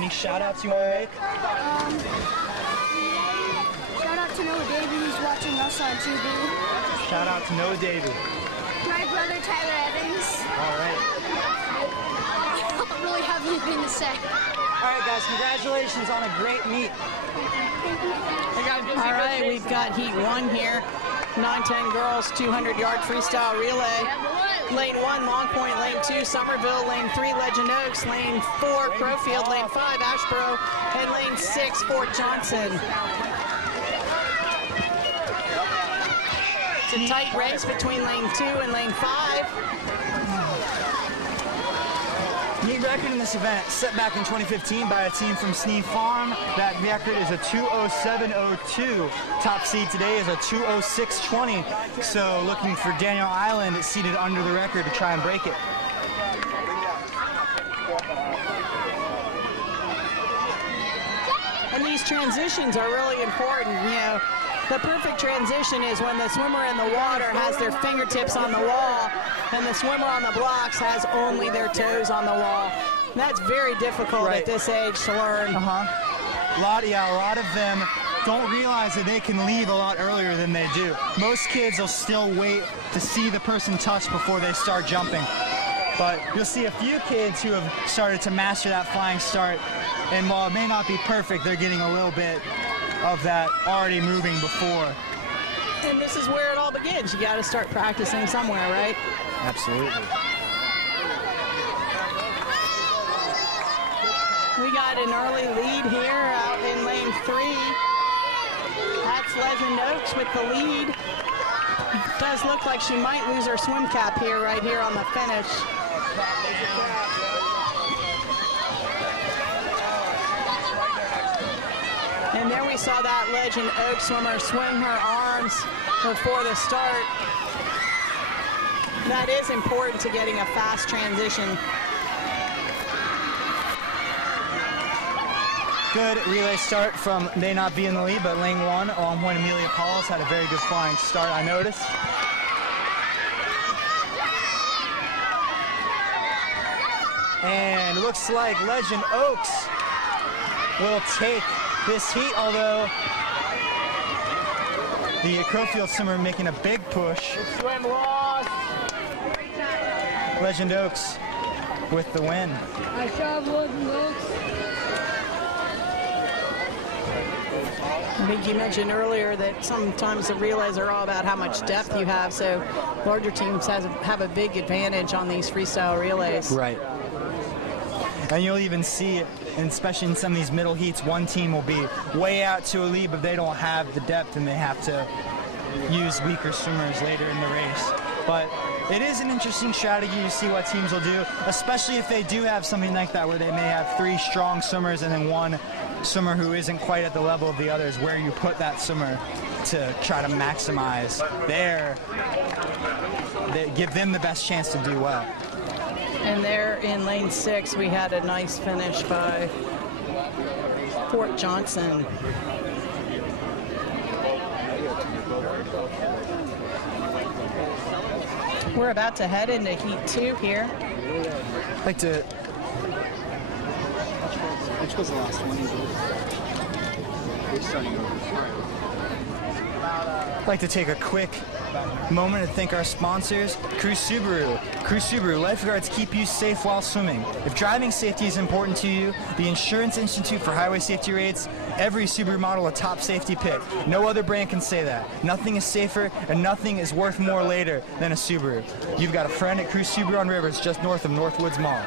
Any shout-outs you want to make? Shout out to Noah Davey, who's watching us on TV. Shout out to Noah Davey. My brother Tyler Evans. All right. I don't really have anything to say. All right, guys, congratulations on a great meet. All right, we've got Heat 1 here. 9-10 girls, 200-yard freestyle relay. Lane 1, Long Point. Lane 2, Somerville. Lane 3, Legend Oaks. Lane 4, Crowfield. Lane 5, Ashboro. And Lane 6, Fort Johnson. It's a tight race between Lane 2 and Lane 5. Meet record in this event set back in 2015 by a team from Sneed Farm. That record is a 2:07:02. Top seed today is a 2:06:20. So looking for Daniel Island seated under the record to try and break it. And these transitions are really important, you know. The perfect transition is when the swimmer in the water has their fingertips on the wall and the swimmer on the blocks has only their toes on the wall. And that's very difficult at this age to learn. A lot of them don't realize that they can leave a lot earlier than they do. Most kids will still wait to see the person touch before they start jumping. But you'll see a few kids who have started to master that flying start, and while it may not be perfect, they're getting a little bit of that already moving before. And this is where it all begins. You got to start practicing somewhere, right? Absolutely. We got an early lead here out in lane 3. That's Legend Oaks with the lead. It does look like she might lose her swim cap here, right here on the finish. And there we saw that Legend Oaks swimmer swing her arms before the start. That is important to getting a fast transition. Good relay start from may not be in the lead, but lane 1, Long Point Amelia Pauls had a very good flying start, I noticed. And looks like Legend Oaks will take this heat, although the Crowfield swimmer making a big push. Swim loss. Legend Oaks with the win. I shove Legend Oaks. I think you mentioned earlier that sometimes the relays are all about how much depth you have, so larger teams have a big advantage on these freestyle relays. Right. And you'll even see, and especially in some of these middle heats, one team will be way out to a lead, but they don't have the depth and they have to use weaker swimmers later in the race. But it is an interesting strategy to see what teams will do, especially if they do have something like that where they may have 3 strong swimmers and then one swimmer who isn't quite at the level of the others, where you put that swimmer to try to maximize give them the best chance to do well. And there in lane 6, we had a nice finish by Fort Johnson. We're about to head into heat 2 here. I'd like to... Which was the last one? We're starting over. I'd like to take a quick moment to thank our sponsors, Crew Subaru. Crew Subaru, lifeguards keep you safe while swimming. If driving safety is important to you, the Insurance Institute for Highway Safety rates every Subaru model a top safety pick. No other brand can say that. Nothing is safer and nothing is worth more later than a Subaru. You've got a friend at Crew Subaru on Rivers, just north of Northwoods Mall.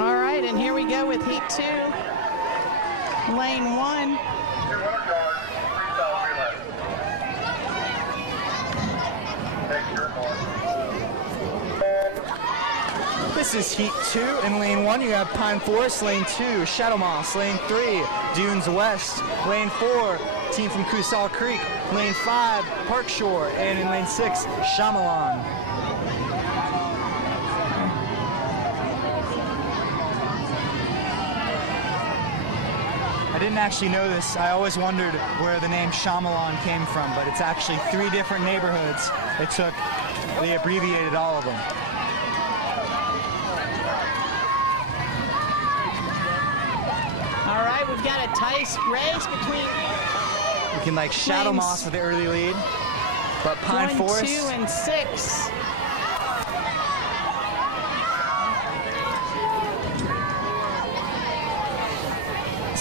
All right, and here we go with heat 2. Lane 1. This is heat 2. In lane 1, you have Pine Forest. Lane 2, Shadow Moss. Lane 3, Dunes West. Lane 4, team from Coosall Creek. Lane 5, Park Shore. And in lane 6, Shyamalan. I didn't actually know this. I always wondered where the name Shyamalan came from, but it's actually 3 different neighborhoods. They abbreviated all of them. We've got a tight race between Looking like Shadow Moss with the early lead, but Pine 1, Forest 2, and 6.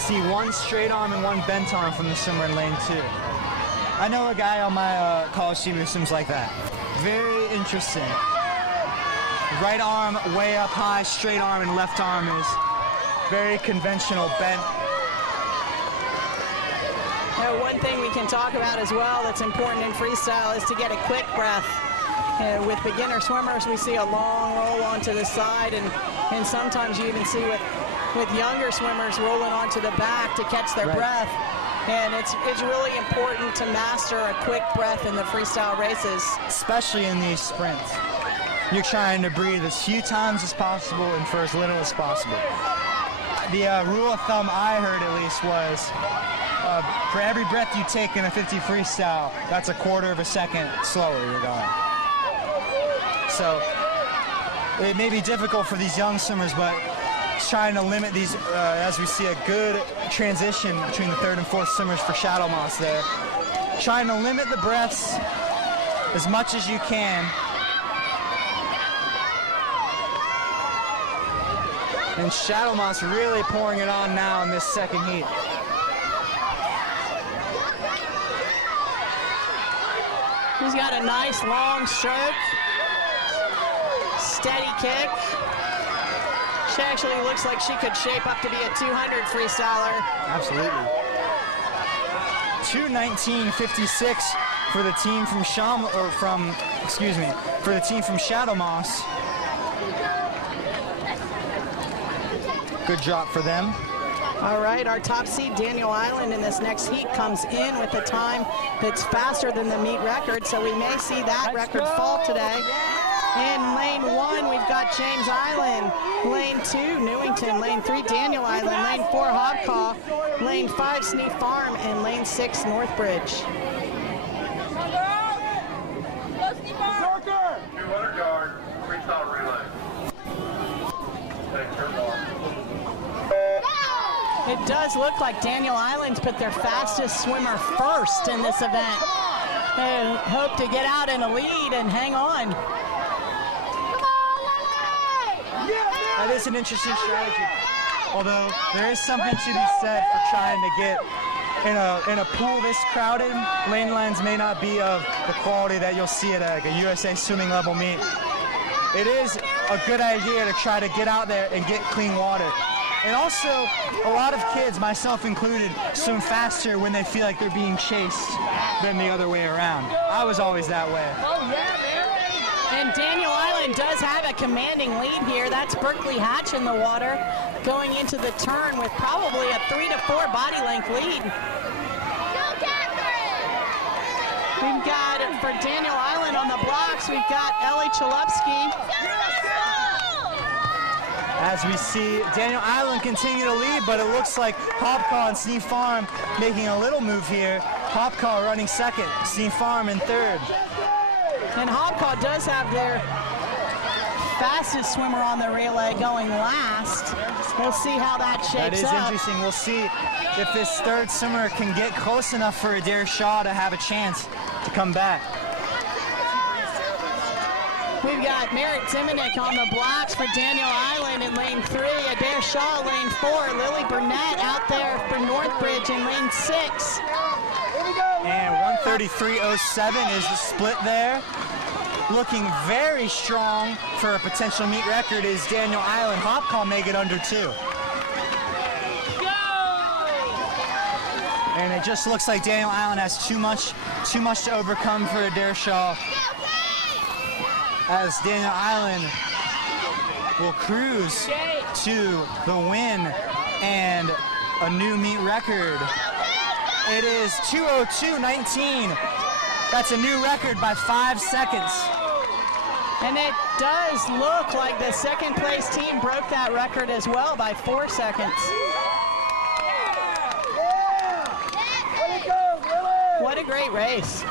see one straight arm and one bent arm from the swimmer in lane 2. I know a guy on my college team who swims like that. Very interesting. Right arm way up high, straight arm, and left arm is very conventional bent. One thing we can talk about as well that's important in freestyle is to get a quick breath. With beginner swimmers, we see a long roll onto the side, and sometimes you even see with younger swimmers rolling onto the back to catch their breath. And it's really important to master a quick breath in the freestyle races. Especially in these sprints. You're trying to breathe as few times as possible and for as little as possible. The rule of thumb I heard at least was for every breath you take in a 50 freestyle, that's a quarter of a second slower you're going. So it may be difficult for these young swimmers, but trying to limit these, as we see a good transition between the third and fourth swimmers for Shadow Moss there. Trying to limit the breaths as much as you can. And Shadow Moss really pouring it on now in this second heat. He's got a nice long stroke. Steady kick. She actually looks like she could shape up to be a 200 freestyler. Absolutely. 2:19.56 for the team from for the team from Shadow Moss. Good drop for them. All right, our top seed, Daniel Island, in this next heat comes in with a time that's faster than the meet record, so we may see that record fall today. In lane 1, we've got James Island. Lane 2, Newington. Lane 3, Daniel Island. Lane 4, Hobcaw. Lane 5, Sneak Farm. And lane 6, Northbridge. 200 yard freestyle relay. Take your mark. It does look like Daniel Island's put their fastest swimmer first in this event. They hope to get out in a lead and hang on. That is an interesting strategy. Although there is something to be said for trying to get in a pool this crowded. Lane lines may not be of the quality that you'll see at a USA swimming level meet. It is a good idea to try to get out there and get clean water. And also, a lot of kids, myself included, swim faster when they feel like they're being chased than the other way around. I was always that way. And Daniel Island does have a commanding lead here. That's Berkeley Hatch in the water, going into the turn with probably a 3 to 4 body length lead. We've got, for Daniel Island on the blocks, we've got Ellie Chalupski. As we see Daniel Island continue to lead, but it looks like Hobcaw and Sneak Farm making a little move here. Hobcaw running second, Sneak Farm in third. And Hobcaw does have their fastest swimmer on the relay going last. We'll see how that shapes up. That is interesting. We'll see if this third swimmer can get close enough for Adair Shaw to have a chance to come back. We've got Merritt Timonek on the blocks for Daniel Island in lane 3. Adair Shaw, lane 4. Lily Burnett out there for Northbridge in lane 6. And 1:33.07 is the split there. Looking very strong for a potential meet record is Daniel Island. Hobcaw may get under 2. And it just looks like Daniel Island has too much to overcome for Adair Shaw, as Daniel Island will cruise to the win and a new meet record. It is 2:02.19. That's a new record by 5 seconds. And it does look like the second place team broke that record as well by 4 seconds. What a great race.